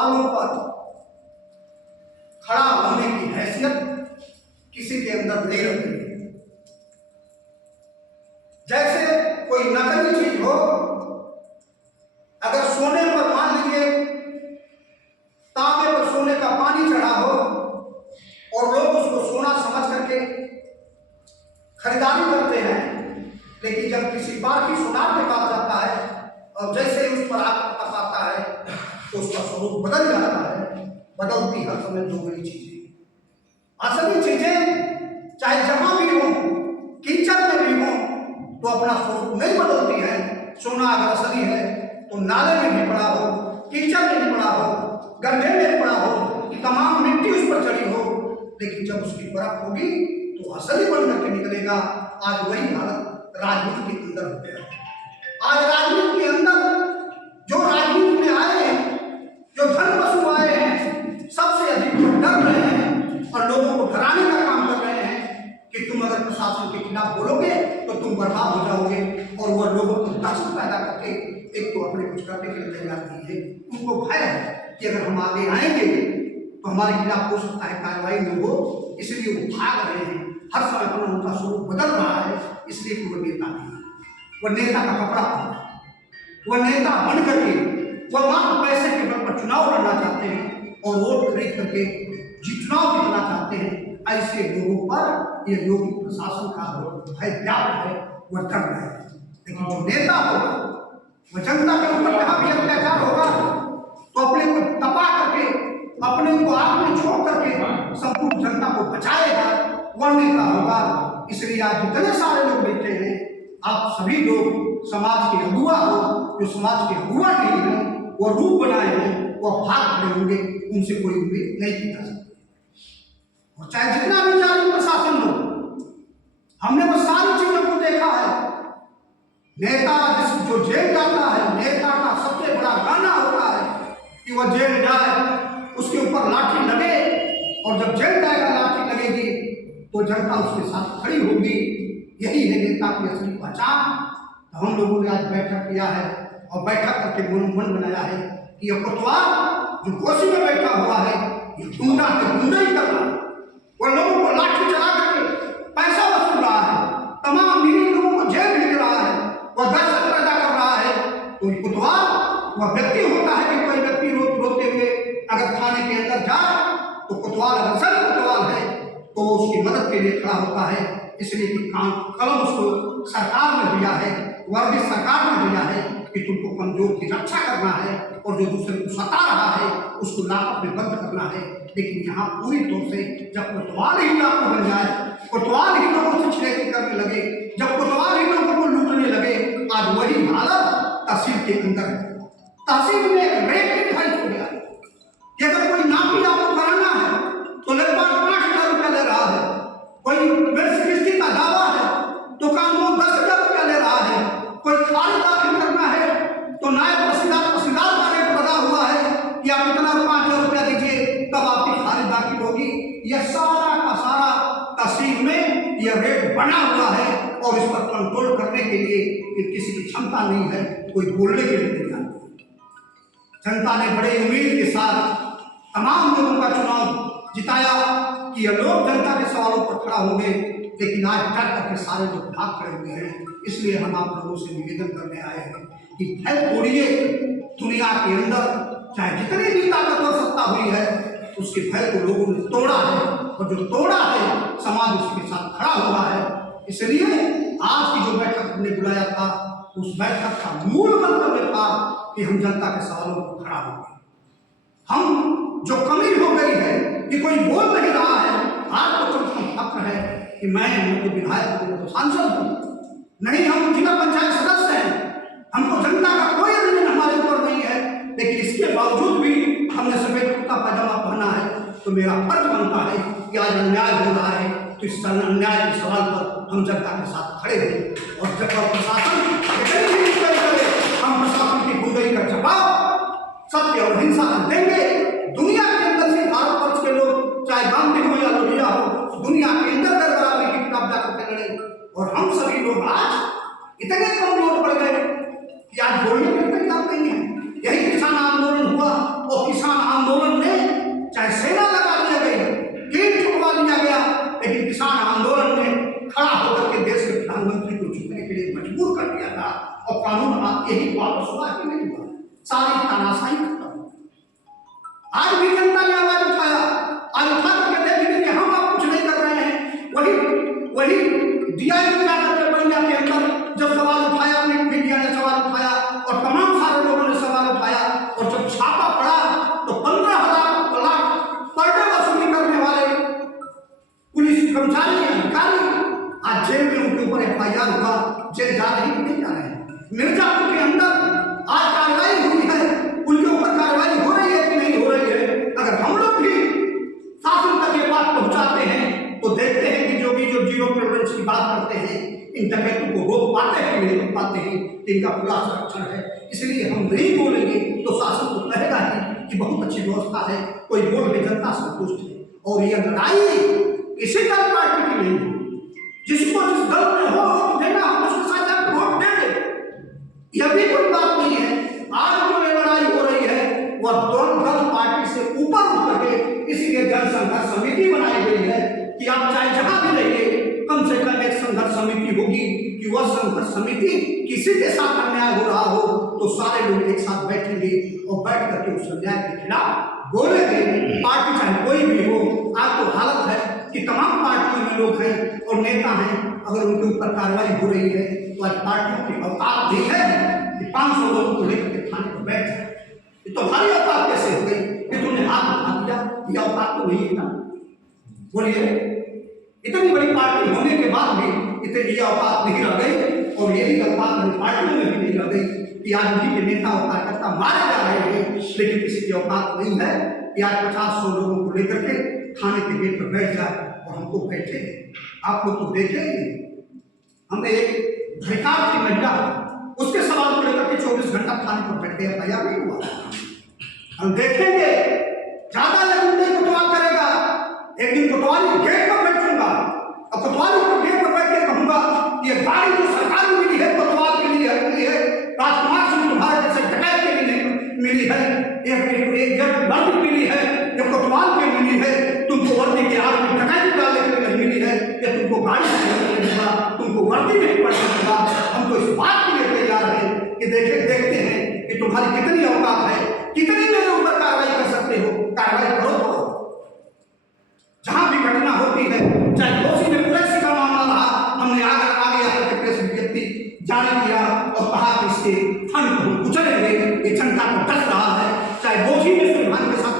सवालों पर खड़ा होने की हैसियत किसी के अंदर नहीं रखी। जैसे कोई नकली चीज हो, अगर सोने पर मान लीजिए तांबे पर सोने का पानी चढ़ा हो और लोग उसको सोना समझ करके खरीदारी करते हैं, लेकिन जब किसी बाकी सुनार के पास जाता है और जैसे उस पर आग आता है तो उसका स्वरूप बदल जाता है। बदलती हर समय दोगुनी चीजें, असली चीजें चाहे जहां भी हो, कीचड़ में भी हो, तो अपना स्वरूप नहीं बदलती है। सोना अगर असली है तो नाले में भी पड़ा हो, कीचड़ में भी पड़ा हो, गड्ढे में पड़ा हो, तमाम मिट्टी उस पर चढ़ी हो, लेकिन जब उसकी परख होगी तो असली बन करके निकलेगा। आज वही हालत राजनीति के अंदर हो गया। आज राजनीति के अंदर जो राजनीति में आए हैं, जो धन पशु आए हैं, सबसे अधिक डर रहे हैं और लोगों को डराने का काम कर रहे हैं कि तुम अगर प्रशासन के खिलाफ बोलोगे तो तुम बर्बाद हो जाओगे। और वह लोगों को दहशत पैदा करके एक तो अपने कुछ करने के लिए तैयार नहीं है। उनको भय है कि अगर हम आगे आएंगे तो हमारे खिलाफ हो सकता है कार्रवाई न हो, इसलिए वो भाग रहे हैं। हर समय अपना उनका स्वरूप बदल रहा है, इसलिए कि वो नेता नहीं, वह नेता का कपड़ा, वह नेता बन करके वह मात्र पैसे के बल पर चुनाव लड़ना चाहते हैं और वोट खरीद करके चुनाव जीतना चाहते हैं। ऐसे लोगों पर यह योगी प्रशासन का भय व्याप्त है, वह डर रहे हैं। लेकिन जो नेता होगा, वह जनता के ऊपर जहां भी अत्याचार होगा तो अपने को तपा करके, अपने को आग में छोड़ करके संपूर्ण जनता को बचाएगा, वह नेता होगा। इसलिए आज जितने सारे लोग बैठे हैं, आप सभी लोग समाज के अगुआ हो, जो समाज के अगुआ नहीं है, वो रूप बनाए हैं, वो भाग खड़े होंगे, उनसे कोई उम्मीद नहीं की जा सकती। और चाहे जितना भी जारी प्रशासन हो, हमने वो सारी चीजों को देखा है। नेता जो जेल जाता है, नेता का सबसे बड़ा गाना होता है कि वह जेल जाए, उसके ऊपर लाठी लगे, और जब जेल जाएगा लाठी लगेगी तो जनता उसके साथ खड़ी होगी। यही है नेता की असली पहचान। तो हम लोगों ने आज बैठक किया है और बैठक करके मन बनाया है कि यह कोतवाल जो घोसी में बैठा हुआ है, ये गुंडा के गुंडा ही कर रहा है। वह लोगों को लाठी चला करके पैसा वसूल रहा है, तमाम निरीह लोगों को जेल भेज रहा है, वह दहशत पैदा कर रहा है। तो कोतवाल वह व्यक्ति होता है कि कोई व्यक्ति रोते हुए अगर थाने के अंदर जाए तो कोतवाल अगर सच कोतवाल है तो उसकी मदद के लिए खड़ा होता है। इसलिए कि कलम उसको सरकार ने दिया है, वर्दी सरकार ने दिया है कि तुमको कमजोर की रक्षा करना है और जो दूसरे को सता रहा है उसको लाभ में बंद करना है। लेकिन यहाँ पूरी तौर से जब कोतवाल ही लाभ बन जाए, कोतवाल ही लोगों से छिड़की करने लगे, जब कोतवाल ही लोगों को लूटने लगे, आज वही हालत तहसील के अंदर है। तहसील में रेट निर्धारित हो गया कि अगर कोई नापी आपको कराना है तो लगभग 5,000 रुपया ले रहा है, कोई किस्ती का दावा है तो कानून 10,000 रुपया ले रहा है, कोई खारिज दाखिल करना है तो नायब तहसीलदार का रेट बता हुआ है कि आप इतना 5,000 रुपया दीजिए तब आपकी खारिज दाखिल होगी। यह सारा का सारा तहसील में यह रेट बना हुआ है और इस पर कंट्रोल करने के लिए किसी की क्षमता नहीं है, कोई बोलने के लिए तैयार नहीं। जनता ने बड़े उम्मीद के साथ तमाम लोगों का चुनाव जिताया कि यह लोग जनता के सवालों पर खड़ा होंगे, लेकिन आज डर करके सारे लोग भाग खड़े हुए हैं। इसलिए हम आप लोगों से निवेदन करने आए हैं कि भय तोड़िए। दुनिया के अंदर चाहे जितनी भी ताकतवर सत्ता हुई है, उसके भय को लोगों ने तोड़ा है और जो तोड़ा है समाज उसके साथ खड़ा हुआ है। इसलिए आज की जो बैठक हमने बुलाया था, उस बैठक का मूल मंतव्य था कि हम जनता के सवालों पर खड़ा होंगे। हम जो कमी हो गई है कि कोई बोल नहीं रहा है, आज तो कम से कम फक्र है कि मैं तो विधायक हूँ, तो सांसद हूँ, नहीं हम जिला पंचायत सदस्य हैं, हमको जनता का कोई अधिकार हमारे ऊपर नहीं है, लेकिन इसके बावजूद भी हमने सफेद कुर्ता पैजामा पहना है, तो मेरा फर्ज बनता है कि आज अन्याय हो रहा है तो इस अन्याय के सवाल पर हम जनता के साथ खड़े हों। और जब प्रशासन हम प्रशासन की गुंडाई का जवाब सत्य और हिंसा देंगे। दुनिया के अंदर से भारतवर्ष के लोग, चाहे गांधी हो या लोहिया हो, दुनिया के अंदर बराबरी की किताब जाकर के लड़े। और हम सभी लोग आज इतने कमजोर पड़ गए कि आज बोलने के तैयार नहीं है। यही किसान आंदोलन हुआ और किसान यही वापस हुआ कि नहीं हुआ? सारी तानाशाही खत्म। आज भी जनता ने आवाज उठाया, आज उठा करके देख लीजिए, हम आप कुछ नहीं कर रहे हैं। वही डीआईजी जाकर बलिया के अंदर जब सवाल उठाया, अपनी मीडिया ने सवाल उठाया और तमाम सारे लोगों ने सवाल उठाया, और जब छापा पड़ा तो 15,000 लाख पर डे वसूली करने वाले पुलिस कर्मचारी अधिकारी आज जेल में, उनके ऊपर FIR हुआ, जेल जा रहे कि नहीं जा रहे हैं? मिर्जापुर के अंदर आज कार्रवाई हुई है, उनके ऊपर कार्रवाई हो रही है कि नहीं हो रही है? अगर हम लोग भी शासन तक ये बात पहुंचाते हैं तो देखते हैं कि जो जीरो टॉलरेंस की बात करते हैं, इन डकैतों को रोक पाते हैं कि नहीं रोक पाते हैं, इनका पूरा संरक्षण है। इसलिए हम नहीं बोलेंगे तो शासन तो कहेगा ही कि बहुत अच्छी व्यवस्था है, कोई बोल भी जनता संतुष्ट है। और यह लड़ाई किसी दल पार्टी की नहीं है, जिसको जिस दल में हो वोट देना, हम उसके साथ जाकर वोट दे दे, यह भी कोई बात नहीं है। आज जो ये लड़ाई हो रही है वह दोनों दल पार्टी से ऊपर उठ के, इसीलिए जन संघर्ष समिति बनाई गई है कि आप चाहे जहां भी रहिए, कम से कम एक संघर्ष समिति होगी कि वह संघर्ष समिति किसी के साथ अन्याय हो रहा हो तो सारे लोग एक साथ बैठेंगे और बैठ करके उस अन्याय के खिलाफ बोलेंगे। पार्टी चाहे कोई भी हो, आज तो हालत है कि तमाम पार्टियों में लोग हैं और नेता हैं, अगर उनके ऊपर कार्रवाई हो रही है तो आज पार्टियों की औकात नहीं है कि 500 लोगों को लेकर के थाने पर बैठ जाए। तो हमारी औकात कैसे हो गई कि तुमने हाथ उठा दिया? यह औकात तो नहीं है ना। बोलिए, इतनी बड़ी पार्टी होने के बाद भी इतनी औकात नहीं रह गई, और यही औकात बड़ी पार्टियों में भी नहीं रह गई कि आज उन्हीं के नेता और कार्यकर्ता मारे जा रहे हैं, लेकिन किसी की औकात नहीं है कि आज 50-100 लोगों को लेकर के थाने के गेट पर बैठ जाए और हमको बैठे। आप लोग तो देखे ही, हमने एक अधिकार की महिला, उसके सवाल को लेकर के 24 घंटा थाने पर बैठे, FIR नहीं हुआ। हम देखेंगे ज्यादा लोग नहीं कोतवाल करेगा। एक दिन कोतवाली गेट पर बैठूंगा और कोतवाली को गेट पर बैठ के कहूंगा कि ये गाड़ी जो सरकार को मिली है कोतवाल के लिए राजकुमार सिंह तुम्हारे जैसे डकैत के लिए मिली है, एक वर्दी मिली है, ये कोतवाल के मिली है, तुमको वर्दी के आग में डकैती डालने के लिए नहीं मिली है, या तुमको गाड़ी नहीं मिलेगा, तुमको वर्दी नहीं पड़ सकेगा। हम तो इस बात के लिए तैयार हैं कि देखते हैं कि तुम्हारी कितनी औकात है, कितनी मेरे ऊपर कार्रवाई कर सकते हो। कार्रवाई करो तो जहां भी घटना होती है, चाहे दोषी में प्रेस का मामला रहा, हमने आगे आकर के प्रेस विज्ञप्ति जारी किया और कहा कि इसके फंड को कुचलेंगे, ये जनता को डस रहा है। चाहे दोषी में सुल्तान के साथ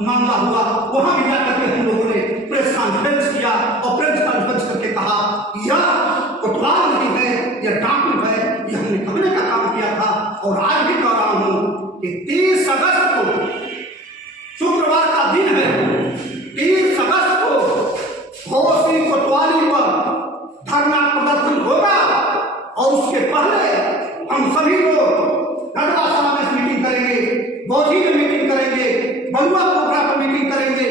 मामला हुआ, वहां भी जाकर के हम लोगों ने प्रेस कॉन्फ्रेंस किया और प्रेस कॉन्फ्रेंस करके कहा यह कोतवाल नहीं है, यह डाकू है, यह हमने कहने का काम किया था। और आज भी कह रहा हूं कि 30 अगस्त को शुक्रवार का दिन है, 30 अगस्त को घोसी कोतवाली पर धरना प्रदर्शन होगा और उसके पहले हम सभी लोग गढ़वासा में मीटिंग करेंगे, बोधी में मीटिंग करेंगे, बलुआ पोखरा पर मीटिंग करेंगे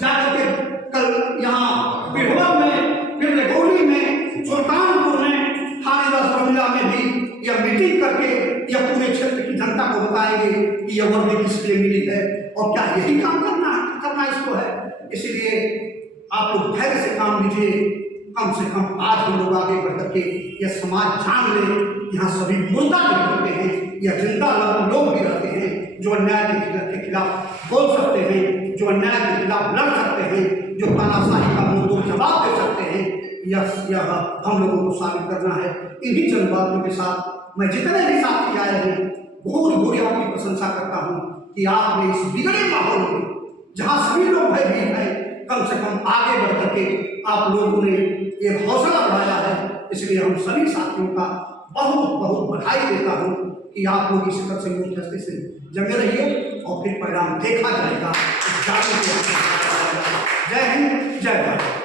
जाकर के कल यहाँ बिरवा में, फिर रेगौली में, सुल्तानपुर में, थानेदार बंगला में भी यह मीटिंग करके यह पूरे क्षेत्र की जनता को बताएंगे कि यह वर्दी किस लिए मिली है और क्या यही काम करना इसको है। इसलिए आप लोग धैर्य से काम लीजिए। कम से कम आज हम लोग आगे बढ़ करके यह समाज जान ले, यहाँ सभी मुर्दा भी रहते हैं, यह जिंदा लोग भी रहते हैं जो अन्याय के खिलाफ बोल सकते हैं, जो अन्याय के खिलाफ लड़ सकते हैं, जो तानाशाही का मुंह जवाब दे सकते हैं। यह हम लोगों को साबित करना है। इन्हीं चंद बातों के साथ मैं जितने भी साथी आए हैं भूरी आपकी प्रशंसा करता हूँ कि आपने इस बिगड़े माहौल में जहाँ सभी लोग भयभीत हैं, कम से कम आगे बढ़ करके आप लोगों ने ये हौसला बढ़ाया है। इसलिए हम सभी साथियों का बहुत बहुत बधाई देता हूँ कि आप लोग इसी तरह से मुझे से जमे रहिए और फिर परिणाम देखा जाएगा। जय हिंद, जय भारत।